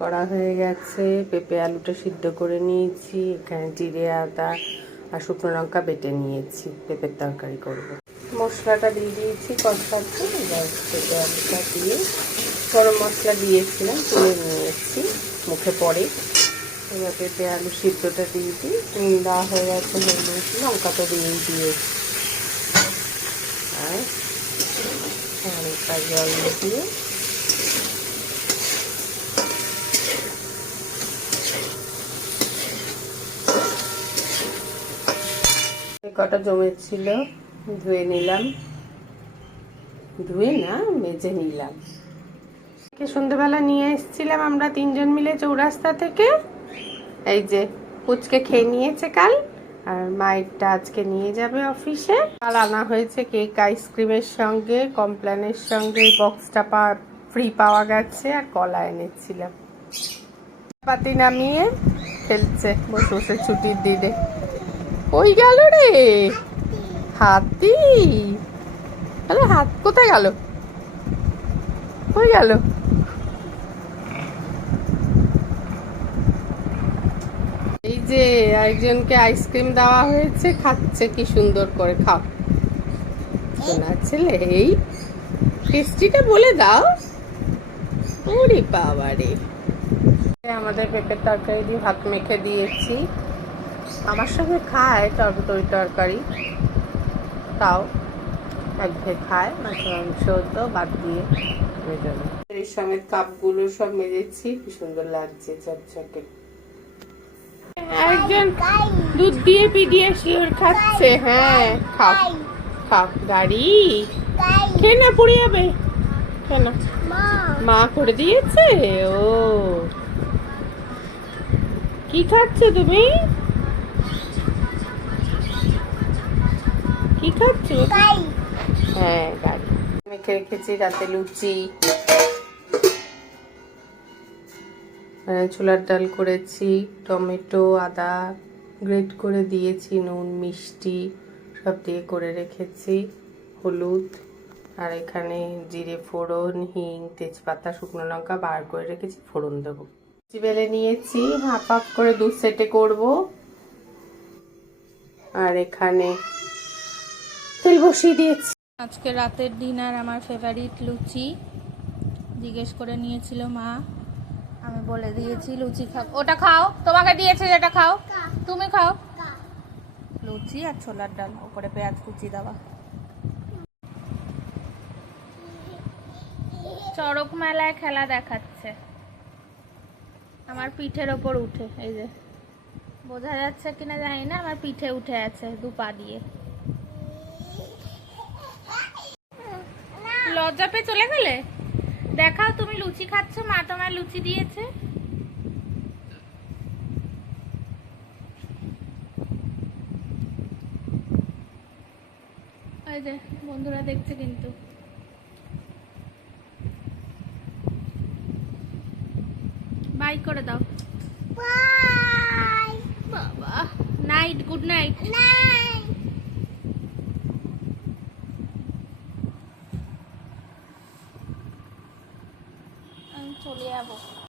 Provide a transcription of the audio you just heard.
করা হয়ে গেছে। পেঁপে আলুটা সিদ্ধ করে নিয়েছি। এখানে জিরে, আদা আর শুকনো লঙ্কা বেটে নিয়েছি। পেঁপের তরকারি করব। মশলাটা দিয়ে দিয়েছি এবার পেঁপে আলুটা দিয়ে গরম মশলা দিয়েছিলাম, তুলে নিয়েছি মুখে পড়ে। এবার পেঁপে আলু সিদ্ধটা দিয়ে দিই। নুন দেওয়া হয়ে গেছে, হলুদ, লঙ্কা তো দিয়েই দিয়েছি। আর জল দিয়ে কটা জমেছিল ধুয়ে নিলাম। ধুয়ে না, মেজে নিলাম। সন্ধ্যেবেলা নিয়ে এসেছিলাম আমরা তিনজন মিলে চৌরাস্তা থেকে। এই যে, পুচকে খেয়ে নিয়েছে কাল, আর মায়েরটা আজকে নিয়ে যাবে অফিসে। কাল আনা হয়েছে কেক আইসক্রিমের সঙ্গে, কমপ্ল্যানের সঙ্গে বক্সটা পা, ফ্রি পাওয়া গেছে, আর কলা এনেছিলাম। পাতি নামিয়ে ফেলছে, বসে বসে ছুটির দিনে। ওই গেল রে? হাতি। আরে হাত কোথায় গেল? কই গেল? এই যে একজনকে আইসক্রিম দেওয়া হয়েছে, খাচ্ছে, কি সুন্দর করে, খাও। শোনা ছেলে, এই টেস্টিটা বলে দাও। ওরে বাবা রে আমাদের পেঁপের তরকারি দিয়ে ভাত মেখে দিয়েছি। আমার সঙ্গে খায় টরবটরি তরকারি তাও একঘে খায় মাছ মাংস তো বাদ দিয়ে এর সমেত কাপগুলো সব মেজেছি কি সুন্দর লাগছে চকচকে একজন দুধ দিয়ে পিডিয়াশিওর খাচ্ছে হ্যাঁ খাও খাও গাড়ি খেয়ে না পড়ে যাবে। কেন মা করে দিয়েছে ও। কি খাচ্ছ তুমি? কি খাচ্ছ হ্যাঁ গাড়ি মেখে রেখেছি রাতে লুচি। ছোলার ডাল করেছি টমেটো আদা গ্রেট করে দিয়েছি নুন মিষ্টি সব দিয়ে করে রেখেছি হলুদ আর এখানে জিরে ফোড়ন হিং তেজপাতা শুকনো লঙ্কা বার করে রেখেছি ফোড়ন দেবো। বেলে নিয়েছি হাফ হাফ করে দু সেটে করব। আর এখানে তেল বসিয়ে দিয়েছি। আজকে রাতের ডিনার আমার ফেভারিট লুচি। জিজ্ঞেস করে নিয়েছিল মা, আমি বলে দিয়েছি লুচি খাও ওটা খাও, তোমাকে দিয়েছে যেটা খাও। তুমি খাও। লুচি আর ছোলার ডাল, ওপরে পেঁয়াজ কুচি দেওয়া। চড়ক মেলায় খেলা দেখাচ্ছে। আমার পিঠের ওপর উঠে, এই যে। বোঝা যাচ্ছে কিনা জানি না, আমার পিঠে উঠে আছে দু পা দিয়ে। লজ্জা পেয়ে চলে গেলে? দেখাও তুমি লুচি খাচ্ছ মা তোমার লুচি দিয়েছে। যে বন্ধুরা দেখছে কিন্তু। বাই করে দাও। বাবা নাইট গুড নাইট 不